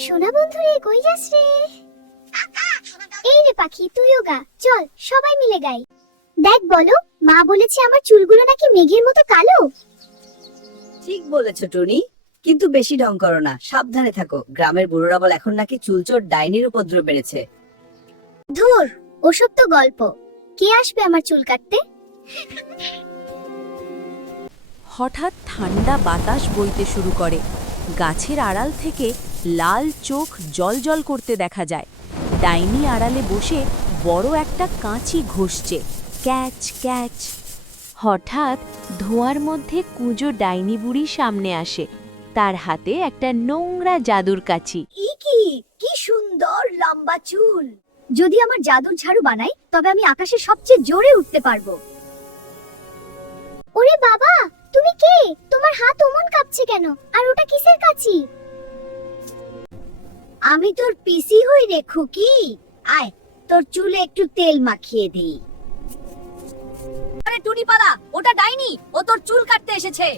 সোনা বন্ধু রে, কই যাস রে? এই রে পাখি, তুইও গা, চল সবাই মিলে গাই। দেখ বলো, মা বলেছে আমার চুলগুলো নাকি মেঘের মতো কালো। ঠিক বলেছো টুনি, কিন্তু বেশি ঢং করো না, সাবধানে থাকো। গ্রামের বুড়োরা বল এখন নাকি চুলচোর ডাইনির উপদ্রব বেড়েছে। ধুর, ওসব তো গল্প। কে আসবে আমার চুল কাটতে? হঠাৎ ঠান্ডা বাতাস বইতে শুরু করে। গাছের আড়াল থেকে লাল চোখ জ্বলজ্বল করতে দেখা যায়। ডাইনি আড়ালে বসে বড় একটা কাঁচি ঘষছে, ক্যাচ ক্যাচ। হঠাৎ ধোঁয়ার মধ্যে কুঁজো ডাইনি বুড়ি সামনে আসে। তার হাতে একটা নোংরা জাদুর কাঁচি। কি সুন্দর লম্বা চুল! যদি আমার জাদুর ঝাড়ু বানাই, তবে আমি আকাশে সবচেয়ে জোরে উঠতে পারবো। ওরে বাবা, তুমি কে? তোমার হাত অমন কাঁপছে কেন? আর ওটা কিসের কাঁচি? আমি তোর পিসি হই রে খুকি। আয়, তোর চুলে একটু তেল মাখিয়ে দিই। আরে টুনি পালা, ওটা ডাইনি, ও তোর চুল কাটতে এসেছে।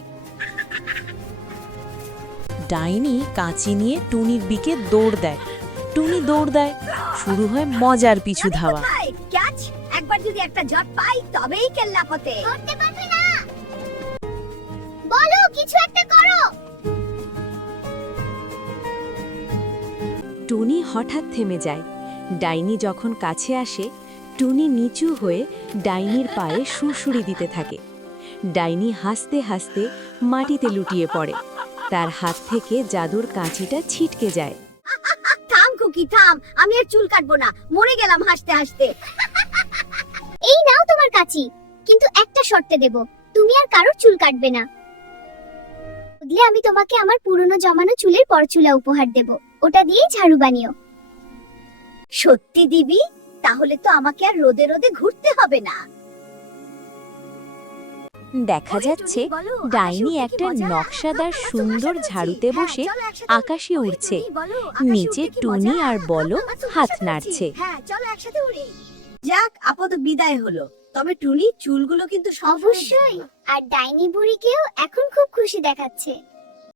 ডাইনি কাঁচি নিয়ে টুনির দিকে দৌড় দেয়। টুনি দৌড় দেয়, শুরু হয় মজার পিছু ধাওয়া। ক্যাচ! একবার যদি একটা ঝট পাই, তবেই কেল্লা ফতে। করতে পারবে না? বলো, কিছু একটা করো। টুনি হঠাৎ থেমে যায়। ডাইনি যখন কাছে আসে, টুনি নিচু হয়ে ডাইনির পায়ে সুড়সুড়ি দিতে থাকে। ডাইনি হাসতে হাসতে মাটিতে লুটিয়ে পড়ে। তার হাত থেকে জাদুর কাঁচিটা ছিটকে যায়। থাম খুকি থাম, আমি আর চুল কাটবো না, মরে গেলাম হাসতে হাসতে। এই নাও তোমার কাঁচি, কিন্তু একটা শর্তে দেব, তুমি আর কারোর চুল কাটবে না। বদলে আমি তোমাকে আমার পুরনো জমানো চুলের পরচুলা উপহার দেব, ওটা দিয়েই ঝাড়ু বানিও। সত্যি দিবি? তাহলে তো আমাকে আর রোদে রোদে ঘুরতে হবে না। দেখা যাচ্ছে ডাইনি একটা নকশাদার সুন্দর ঝাড়ুতে বসে আকাশে উড়ছে। নিচে টুনি আর বলো হাত নাড়ছে। হ্যাঁ, চলো একসাথে উড়ি। যাক, আপাতত বিদায় হলো। তবে টুনি, চুলগুলো কিন্তু অবশ্যই। আর ডাইনি বুড়িকেও এখন খুব খুশি দেখাচ্ছে।